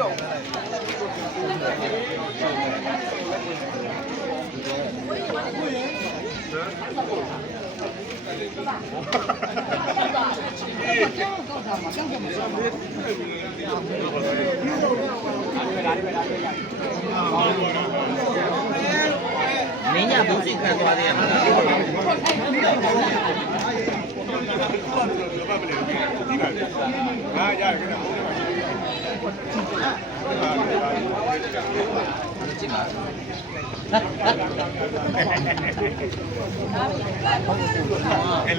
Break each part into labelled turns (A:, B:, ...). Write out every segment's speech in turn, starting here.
A: မင်းညာဘူးစီခံသွားသေးရမလား
B: အေး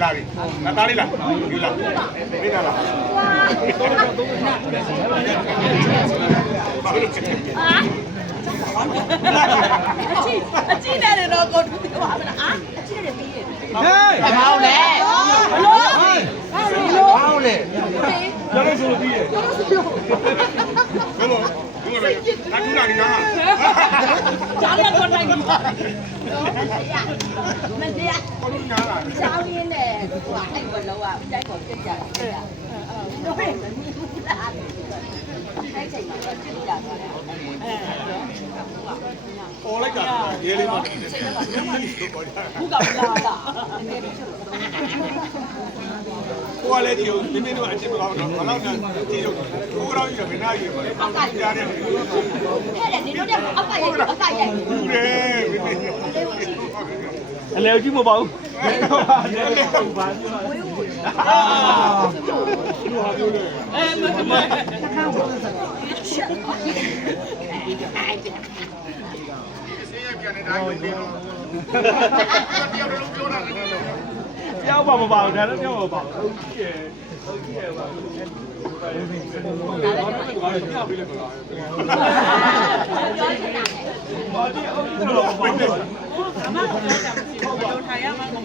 B: လာပြီငါသားလေးလားယူလာမင်းလား
C: အကြည့်နဲ့တော့ကိုတူပြောပါမလားအာအကြည့်နဲ့ပြီးရတယ်
A: ဟေးဘာလို့လဲ
C: ဘလို့
A: ဘာလို့လဲ
B: ရလို့ဆိုလို့ပြီးရဲ့ဘယ်လိုဘယ်လိုလဲငါထူလာနေငါ
C: ဂျားရတော့နိုင်ပြီမတရား
B: ဘလို့ညာလာ
C: ချောင်းရင်းနဲ့ဟိုအဲ့ဘလောကတိုက်ပေါ်ပြစ်ကြတယ်ပြစ်ကြတော့ဟဲ့မင်းဘူးလားအဲ့ချိန်မှာပြစ်ကြတယ်အဲ
B: ပေါ်လိုက်တာရေးလေးမ
C: ဘူးကလာတာအနေနဲ့ဖြစ်လို့
B: ကိုကလည်းဒီလိုနင်းနေတော့အချင်းမကောင်းတော့ဘာလို့လဲဒီလိုကိုကတော့ကြီးကဘယ်နာကြီးပဲကြားတယ်
C: ဟဲ့လေဒီလိုတဲ့အောက်ကရိုက်အောက်ကရိုက်
B: ဘူးတယ်မင်း
D: အလဲကြည့်မပေါ့ဘူး
C: ဝေးဝေး
B: အာလူဟာပြောတယ်
C: အဲမမ
B: ဆေးရပြန်နေတာယူနေတော့တယောက်လုံးပြောတာလည်း
D: ပြောက်ပါမပါဘူးဒါလည်းပြောက်ပါပါဟုတ်ကဲ့ဟုတ်ကဲ့ပါဟုတ်ကဲ့
B: ဘာလဲပြောပြီးလဲပြောတာ
C: ပြောချင်တာ
D: ဘာဒီအောင်တော့ပါဘူး
C: အမကလ